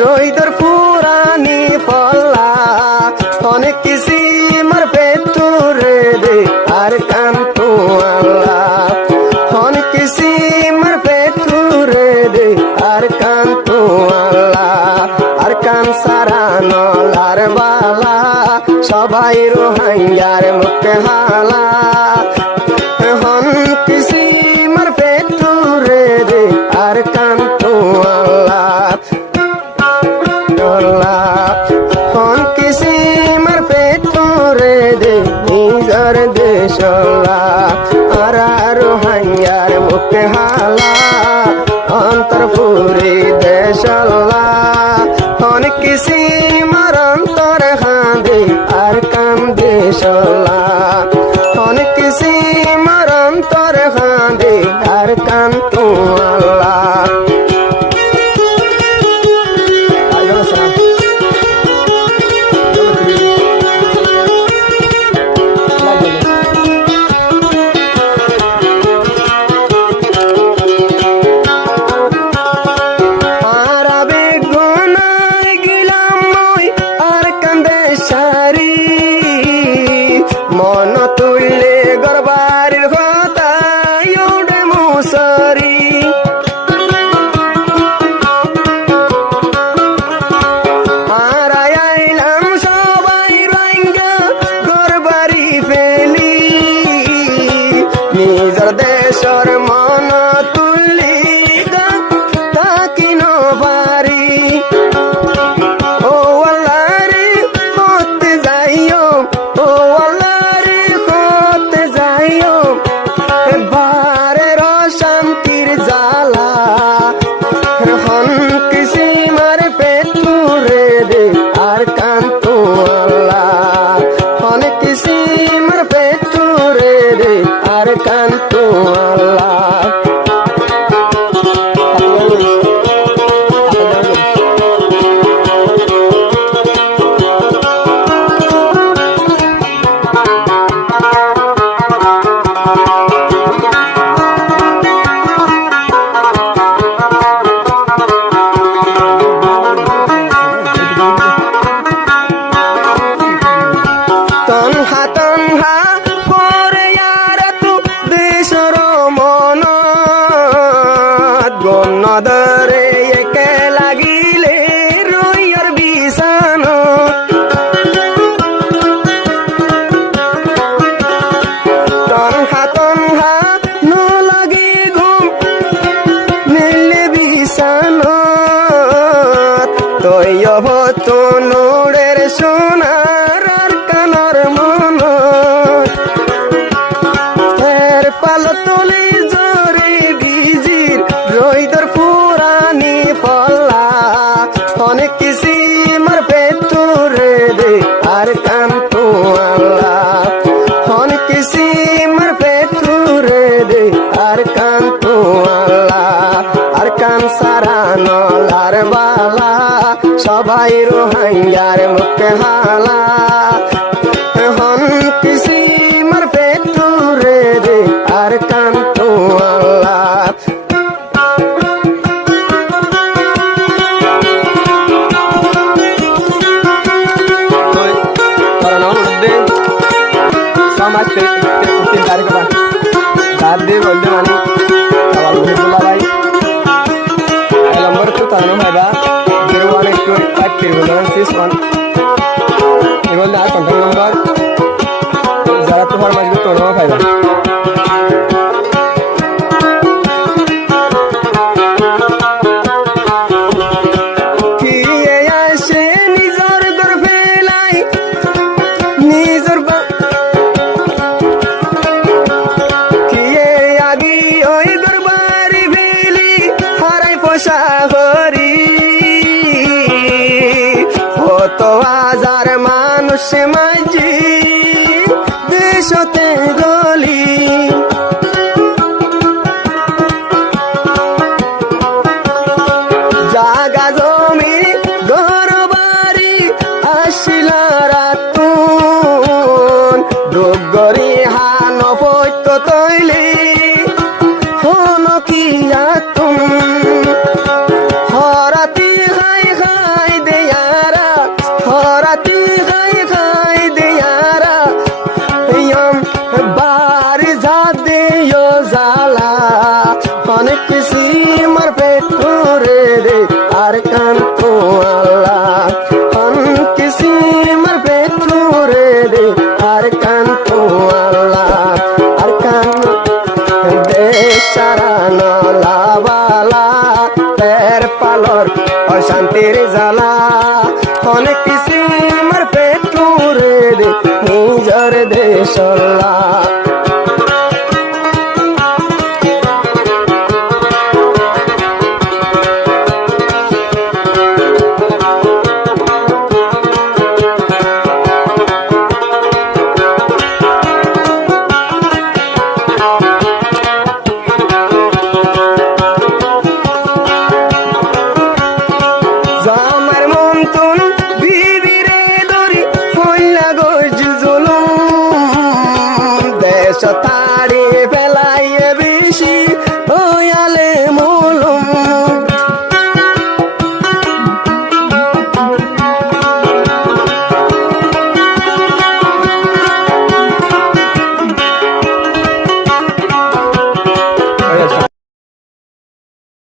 রইদর পুরানি পল্লা অনেক কিসি মার পেতুরে দে আর কান তো আল্লাহ অনেক কিসি মার পেতুরে দে আর কান তো আল্লাহ আর কান সারা নলার বালা সবাই রোহাঙ্গার মুখে হালা হন কিসি মার পেতুরে দে আর কান তো আল্লাহ হন কিসি মার পেতুরে দে নিজর দেশলা আর রোহাঙ্গার মুখে হালা অন্তর পুরি দেশলা হন কিসি মার অন্তর হাঁদে আর কান দেশলা হন কিসি মার অন্তর হাঁদে আর কান তো আল্লাহ মন তুললে গরবারির কথা উড়ে মুসরি আর আইলাম সবাই রঙ্গা গরবারি ফেলি নিজের দেশর মন তুললি তাকিন বাড়ি ও আল্লাহ রে হতে যাইও ও আল্লাহ বারের শান্তির জালা হন কিসি মার পেতুরে দে আর কান তো আল্লাহ হন কিসি মার পেতুরে দে আর কান তো আল্লাহ তনহা পরে আর তু দেশর মন গণদরে একে লাগিলে রইয়ার বিছান তনহা ন লাগি ঘুম নিলে বিছান তৈয় হতো নোড়ের সোনার আর কানর মন পাল তুলি জোরে বিজির রইদর পুরানি পল্লা অনেক কিসি মার পেতুরে দে আর কান তো আল্লাহ অনেক কিসি মার পেতুরে দে আর কান তো আল্লাহ আর কান সারা নলার বালা সবাই রোহাঙ্গার মুখে হালা হন কিসি মার পেতুরে দে আর কান তো আল্লাহ সমাজ তিন তারিখ রাত দিয়ে বলতে মানে ভাই এই নম্বর তো তার ভাইবা 018253161 এগুলো আর কন্ট্যাক্ট নম্বর যারা তোমার মাঝে তোর ভাইবা সাগরি হতো হাজার মানুষ মাঝি দেশতে গলি জাগা জমি ঘর বাড়ি আসিলা রাতুন ডগরি হান পৈত তৈলি হন কি আতুন হরাতি খাই খা পালর অশান্তির জ্বালা অনেক কিসিমের পেটুরে দে নিজর দেশলা আমার মন তুন বিবিরে দরি হইলা গজ জুলুম দেশতা